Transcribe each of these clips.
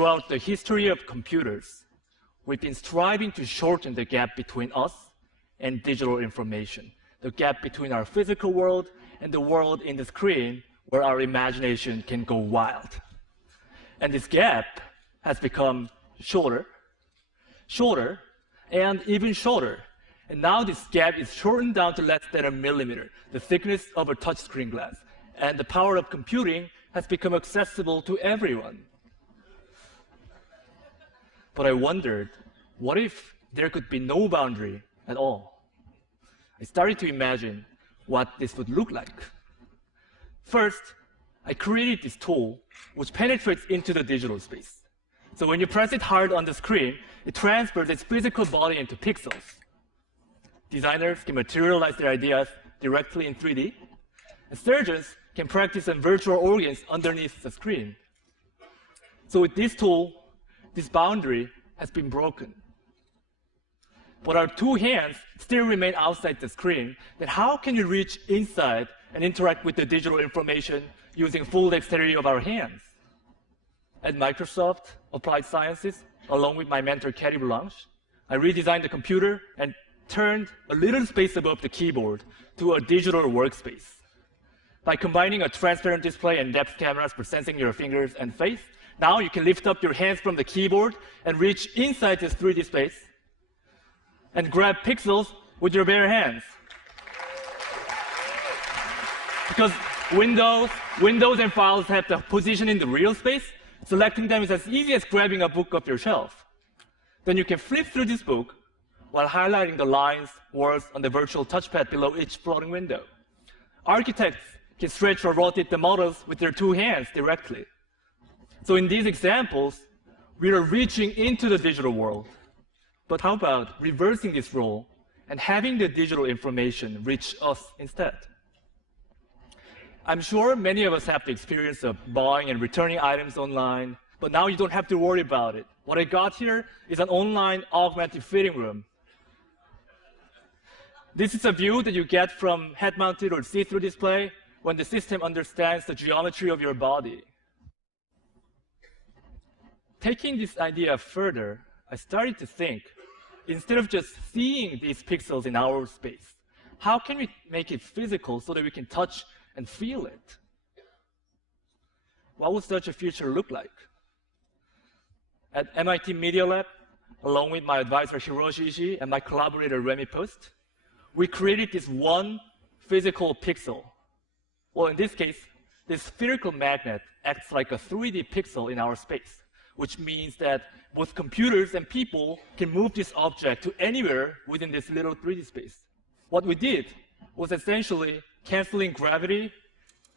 throughout the history of computers, we've been striving to shorten the gap between us and digital information, the gap between our physical world and the world in the screen where our imagination can go wild. And this gap has become shorter, and even shorter. And now this gap is shortened down to less than a millimeter, the thickness of a touchscreen glass. And the power of computing has become accessible to everyone. But I wondered, what if there could be no boundary at all? I started to imagine what this would look like. First, I created this tool which penetrates into the digital space. So when you press it hard on the screen, it transfers its physical body into pixels. Designers can materialize their ideas directly in 3D, and surgeons can practice on virtual organs underneath the screen. So with this tool, this boundary has been broken. But our two hands still remain outside the screen. Then how can you reach inside and interact with the digital information using full dexterity of our hands? At Microsoft Applied Sciences, along with my mentor, Katie Blanche, I redesigned the computer and turned a little space above the keyboard to a digital workspace. By combining a transparent display and depth cameras for sensing your fingers and face, now you can lift up your hands from the keyboard and reach inside this 3D space and grab pixels with your bare hands. Because Windows and files have the position in the real space, selecting them is as easy as grabbing a book off your shelf. Then you can flip through this book while highlighting the lines, words on the virtual touchpad below each floating window. Architects can stretch or rotate the models with their two hands directly. So in these examples, we are reaching into the digital world. But how about reversing this role and having the digital information reach us instead? I'm sure many of us have the experience of buying and returning items online, but now you don't have to worry about it. What I got here is an online augmented fitting room. This is a view that you get from head-mounted or see-through display when the system understands the geometry of your body. Taking this idea further, I started to think, instead of just seeing these pixels in our space, how can we make it physical so that we can touch and feel it? What would such a future look like? At MIT Media Lab, along with my advisor Hiroshi Ishii and my collaborator Remy Post, we created this one physical pixel. Well, in this case, this spherical magnet acts like a 3D pixel in our space, which means that both computers and people can move this object to anywhere within this little 3D space. What we did was essentially canceling gravity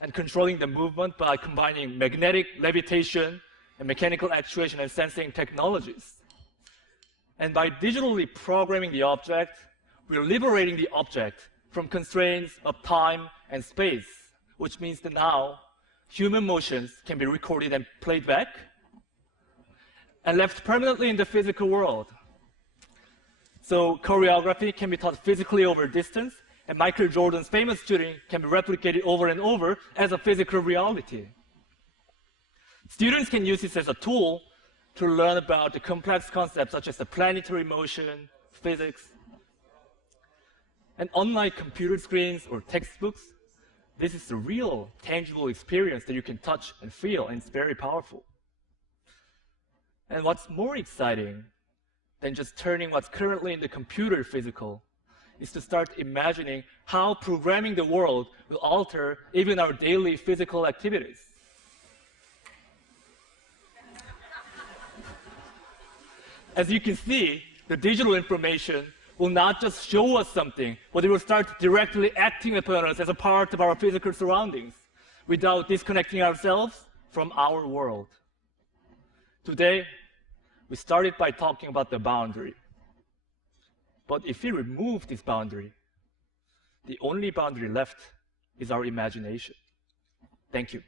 and controlling the movement by combining magnetic levitation and mechanical actuation and sensing technologies. And by digitally programming the object, we're liberating the object from constraints of time and space, which means that now human motions can be recorded and played back and left permanently in the physical world. So choreography can be taught physically over distance, and Michael Jordan's famous shooting can be replicated over and over as a physical reality. Students can use this as a tool to learn about the complex concepts such as the planetary motion, physics. And unlike computer screens or textbooks, this is a real, tangible experience that you can touch and feel, and it's very powerful. And what's more exciting than just turning what's currently in the computer physical is to start imagining how programming the world will alter even our daily physical activities. As you can see, the digital information will not just show us something, but it will start directly acting upon us as a part of our physical surroundings without disconnecting ourselves from our world. Today, we started by talking about the boundary. But if we remove this boundary, the only boundary left is our imagination. Thank you.